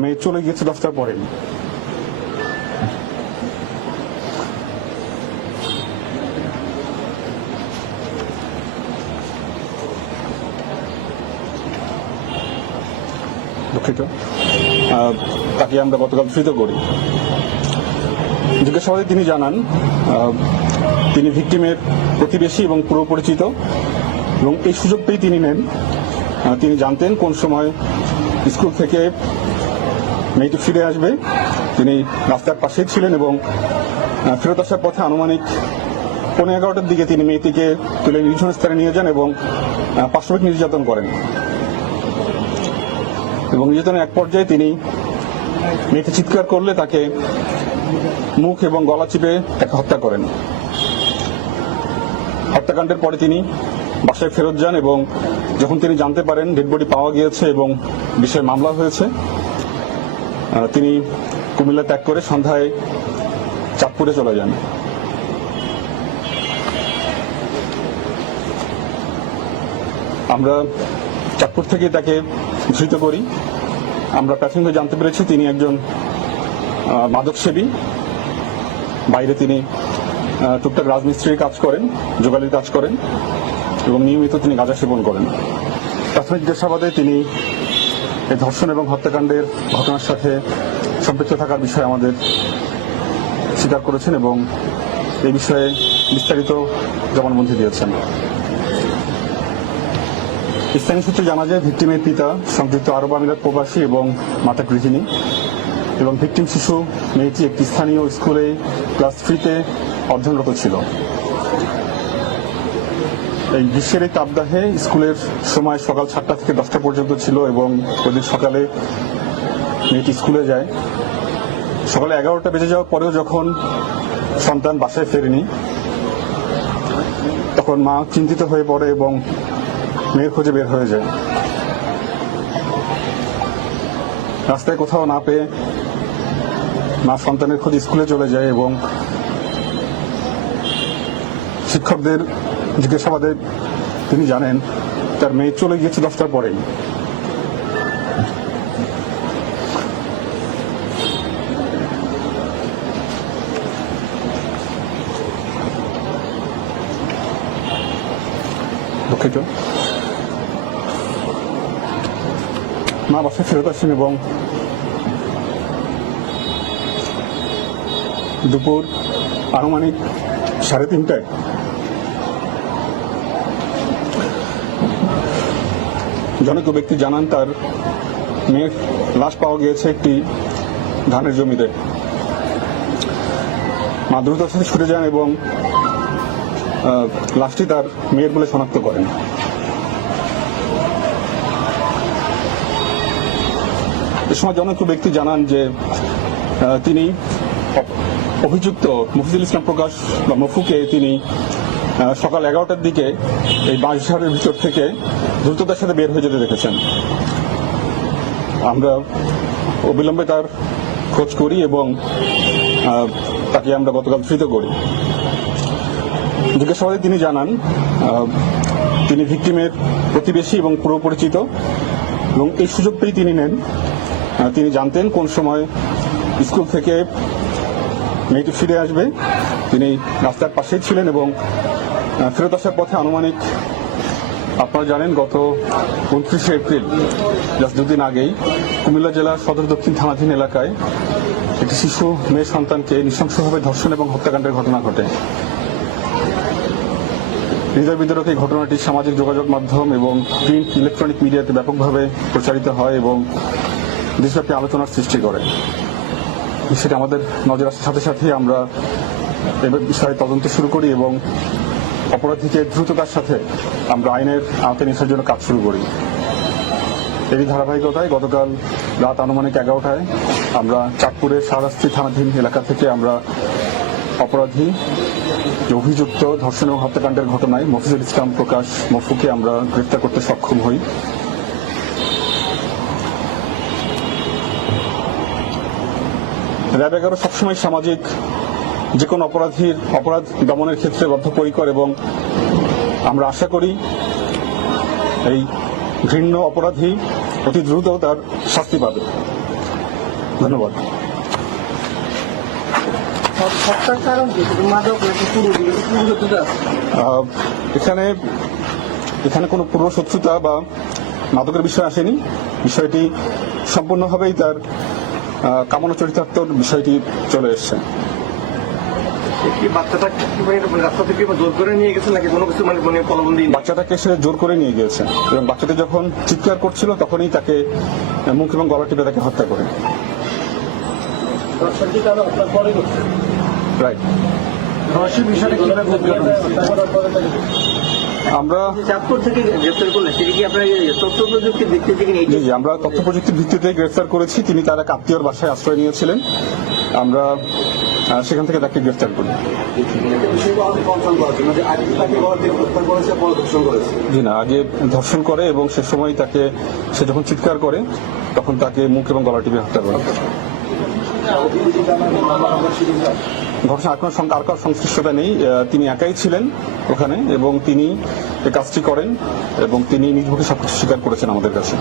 মেয়ে চলে গিয়েছে 10টার পরে। দুঃখিত, তাকে আমরা গতকাল ধৃত করি। জিজ্ঞাসাবাদে তিনি জানান তিনি ভিকটিমের প্রতিবেশী এবং পুরো পরিচিত, এবং এই সুযোগ পেয়ে তিনি নেন। তিনি জানতেন কোন সময় স্কুল থেকে মেয়েটি ফিরে আসবে। তিনি রাস্তার পাশেই ছিলেন এবং ফেরত আসার পথে আনুমানিক 11:15টার দিকে তিনি মেয়েটিকে তুলে নির্জন স্থানে নিয়ে যান এবং পাশবিক নির্যাতন করেন। এবং নির্যাতনের এক পর্যায়ে তিনি মেয়েটি চিৎকার করলে তাকে মুখ এবং গলা চিপে তাকে হত্যা করেন। হত্যাকাণ্ডের পরে তিনি বাসায় ফেরত যান এবং যখন তিনি জানতে পারেন ডেড বডি পাওয়া গিয়েছে এবং বিষয়ে মামলা হয়েছে, তিনি কুমিল্লা ত্যাগ করে সন্ধ্যায় চাঁদপুরে চলে যান। আমরা চাঁদপুর থেকে তাকে ধৃত করি। আমরা প্রাথমিকভাবে জানতে পেরেছি তিনি একজন মাদকসেবী। বাইরে তিনি টুকটাক রাজমিস্ত্রির কাজ করেন, যোগালির কাজ করেন এবং নিয়মিত তিনি গাঁজা সেবন করেন। প্রাথমিক জিজ্ঞাসাবাদে তিনি এই ধর্ষণ এবং হত্যাকাণ্ডের ঘটনার সাথে সম্পৃক্ত থাকার বিষয়ে আমাদের স্বীকার করেছেন এবং এই বিষয়ে বিস্তারিত জবানবন্দি দিয়েছেন। স্থানীয় সূত্রে জানা যায় ভিকটিমের পিতা সংযুক্ত আরব আমিরাত প্রবাসী এবং মাতা গৃহিণী, এবং ভিকটিম শিশু মেয়েটি একটি স্থানীয় স্কুলে ক্লাস 3-তে অধ্যয়নরত ছিল। এই গ্রীষ্মের এই তাপদাহে স্কুলের সময় সকাল 7টা থেকে 10টা পর্যন্ত ছিল এবং ওইদিন সকালে মেয়েটি স্কুলে যায়। সকালে 11টা বেজে যাওয়ার পরেও যখন সন্তান বাসায় ফেরেনি, তখন মা চিন্তিত হয়ে পড়ে এবং মেয়ের খোঁজে বের হয়ে যায়। রাস্তায় কোথাও না পেয়ে মা সন্তানের খোঁজে স্কুলে চলে যায় এবং শিক্ষকদের জিজ্ঞাসাবাদে তিনি জানেন তার মেয়ে চলে গিয়েছে 10টার পরেই। দুঃখিত, মা বাসায় ফেরত আসেন এবং দুপুর আনুমানিক 3:30টায় জনৈক ব্যক্তি জানান তার মেয়ের লাশ পাওয়া গিয়েছে একটি ধানের জমিতে। মা দ্রুততার সাথে ছুটে যান এবং লাশটি তার মেয়ের বলে শনাক্ত করেন। এ সময় জনৈক ব্যক্তি জানান যে তিনি অভিযুক্ত মফিজুল ইসলাম প্রকাশ বা মফুকে তিনি সকাল 11টার দিকে এই বাঁশঝাড়ের ভিতর থেকে দ্রুততার সাথে বের হয়ে যেতে দেখেছেন। আমরা অবিলম্বে তার খোঁজ করি এবং তাকে আমরা গতকাল ধৃত করি। জিজ্ঞাসাবাদে তিনি জানান তিনি ভিকটিমের প্রতিবেশী এবং পুরো পরিচিত, এবং এই সুযোগ পেয়ে তিনি নেন। তিনি জানতেন কোন সময় স্কুল থেকে মেয়েটি ফিরে আসবে। তিনি রাস্তার পাশেই ছিলেন এবং ফেরত আসার পথে আনুমানিক, আপনারা জানেন, গত 29শে এপ্রিল জাস্ট দুদিন আগেই কুমিল্লা জেলার সদর দক্ষিণ থানাধীন এলাকায় একটি শিশু মেয়ে সন্তানকে নৃশংসভাবে ধর্ষণ এবং হত্যাকাণ্ডের ঘটনা ঘটে। হৃদয় বিদারক এই ঘটনাটি সামাজিক যোগাযোগ মাধ্যম এবং প্রিন্ট ইলেকট্রনিক মিডিয়াতে ব্যাপকভাবে প্রচারিত হয় এবং দেশব্যাপী আলোচনার সৃষ্টি করে। সেটা আমাদের নজর আসার সাথে সাথে আমরা এ বিষয়ে তদন্ত শুরু করি এবং অপরাধীকে দ্রুততার সাথে আমরা আইনের আওতায় নিয়ে আসার জন্য কাজ শুরু করি। এরই ধারাবাহিকতায় গতকাল রাত আনুমানিক 11টায় আমরা চাঁদপুরের শাহরাস্তি থানাধীন এলাকা থেকে আমরা অপরাধী অভিযুক্ত ধর্ষণ এবং হত্যাকাণ্ডের ঘটনায় মফিজুল ইসলাম প্রকাশ মফুকে আমরা গ্রেফতার করতে সক্ষম হই। র্যাব 11 সবসময় সামাজিক যে কোনো অপরাধ দমনের ক্ষেত্রে বদ্ধপরিকর এবং আমরা আশা করি এই ঘৃণ্য অপরাধী অতি দ্রুত তার শাস্তি পাবে। ধন্যবাদ। হত্যার কারণ কি শুধু মাদক নাকি পুরো এখানে এখানে কোনো পূর্ব শত্রুতা বা মাদকের বিষয় আসেনি। বিষয়টি সম্পূর্ণভাবেই তার কামনা চরিতার্থর বিষয়টি চলে এসছে। বাচ্চাটা রাস্তা থেকে জোর করে নিয়ে গেছে নাকি কোনো কিছু মানে কলবন্দি? বাচ্চাটাকে সে জোর করে নিয়ে গিয়েছে এবং বাচ্চাটি যখন চিৎকার করছিল তখনই তাকে মুখ এবং গলা টিপে তাকে হত্যা করে। রাইট। আমরা চাঁদপুর থেকে গ্রেফতার করলেন সেটা কি আপনার তথ্য প্রযুক্তির ভিত্তি থেকে জি জি আমরা তথ্য প্রযুক্তির ভিত্তিতে গ্রেফতার করেছি। তিনি তার এক আত্মীয়র বাসায় আশ্রয় নিয়েছিলেন। আমরা সেখান থেকে তাকে গ্রেফতার করি। জি না, আগে ধর্ষণ করে এবং সে সময় তাকে সে যখন চিৎকার করে তখন তাকে মুখ এবং গলা টিপে হত্যা করে। ঘটনা আর কারো সংশ্লিষ্টতা নেই। তিনি একাই ছিলেন ওখানে এবং তিনি এই কাজটি করেন এবং তিনি নিজ মুখে সবকিছু স্বীকার করেছেন আমাদের কাছে।